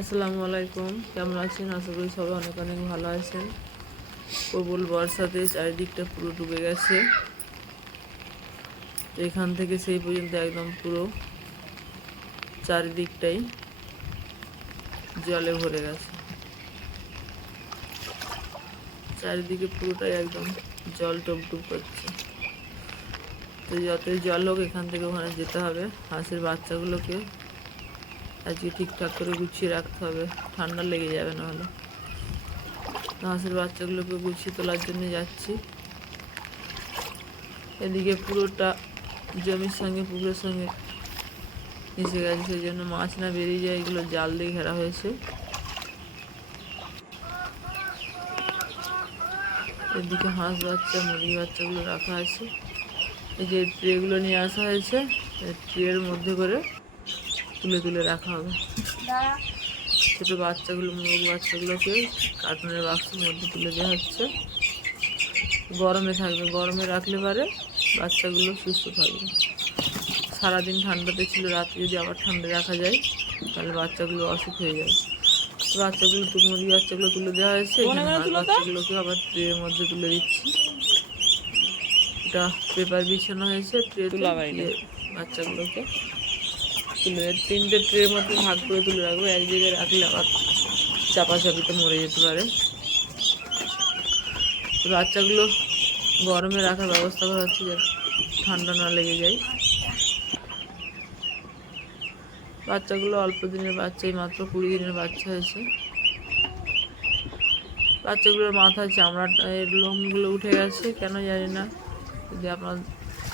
আসসালামু আলাইকুম, কেমন আছেন? আশা করি সবাই অনেক অনেক ভালো আছেন। প্রবল বর্ষাতে চারিদিকটা পুরো ডুবে গেছে। এখান থেকে সেই পর্যন্ত একদম পুরো চারিদিকটাই জলে ভরে গেছে। চারিদিকে পুরোটাই একদম জল টপটপ করছে। তো যতই জল হোক এখান থেকে ওখানে যেতে হবে। হাঁসের বাচ্চাগুলোকে আজকে ঠিকঠাক করে গুছিয়ে রাখতে হবে, ঠান্ডা লেগে যাবে নাহলে। হাঁসের বাচ্চাগুলোকে গুছিয়ে তোলার জন্য যাচ্ছি। এদিকে পুরোটা জমির সঙ্গে পুকুরের সঙ্গে মিশে গেছে, সেই জন্য মাছ না বেরিয়ে যায় এগুলো জাল দিয়ে ঘেরা হয়েছে। এদিকে হাঁস বাচ্চা মুরগি বাচ্চাগুলো রাখা আছে। এই যে ট্রেগুলো নিয়ে আসা হয়েছে, ট্রের মধ্যে করে তুলে তুলে রাখা হবে। ছোটো বাচ্চাগুলো মুরগি বাচ্চাগুলোকে কার্টুনের বাক্সের মধ্যে তুলে দেওয়া হচ্ছে। গরমে থাকবে, গরমে রাখলে পারে বাচ্চাগুলো সুস্থ থাকবে। সারাদিন ঠান্ডাতে ছিল, রাতে যদি আবার ঠান্ডা রাখা যায় তাহলে বাচ্চাগুলো অসুখ হয়ে যাবে। বাচ্চাগুলো তো মুরগি বাচ্চাগুলো তুলে দেওয়া হয়েছে, এখানে হাঁস বাচ্চাগুলোকে আবার ট্রের মধ্যে তুলে দিচ্ছি। এটা পেপার বিছানো হয়েছে, ট্রে দিয়ে বাচ্চাগুলোকে তুলে 3টে ট্রের মধ্যে ভাগ করে তুলে রাখবো। এক জায়গায় রাখলে আবার চাপাচাপিতে মরে যেতে পারে। বাচ্চাগুলো গরমে রাখার ব্যবস্থা করা হচ্ছে যাতে ঠান্ডা না লেগে যায়। বাচ্চাগুলো অল্প দিনের বাচ্চাই, মাত্র 20 দিনের বাচ্চা হয়েছে। বাচ্চাগুলোর মাথায় চামড়ার লোমগুলো উঠে গেছে, কেন জানি না। যদি আপনার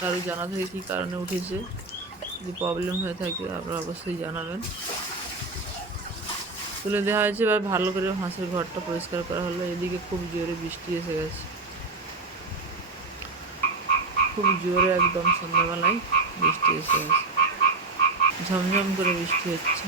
কারো জানা থাকে কী কারণে উঠেছে, যদি প্রবলেম হয়ে থাকে আপনারা অবশ্যই জানাবেন। তুলে দেওয়া হয়েছে, এবার ভালো করে হাঁসের ঘরটা পরিষ্কার করা হলো। এদিকে খুব জোরে বৃষ্টি এসে গেছে, খুব জোরে একদম সন্ধ্যাবেলায় বৃষ্টি এসে গেছে, ঝমঝম করে বৃষ্টি হচ্ছে।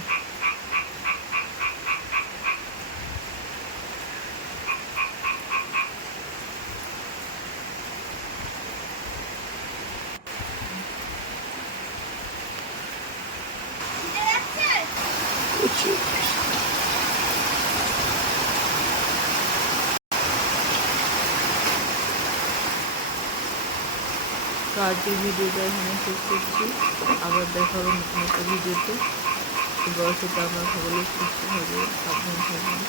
তো আজকের ভিডিওটা এখানে শেষ করছি, আবার দেখা হবে নতুন একটা ভিডিওতে। বয়সে আপনারা সকলে সুস্থ থাকবে, সাবধান থাকবেন।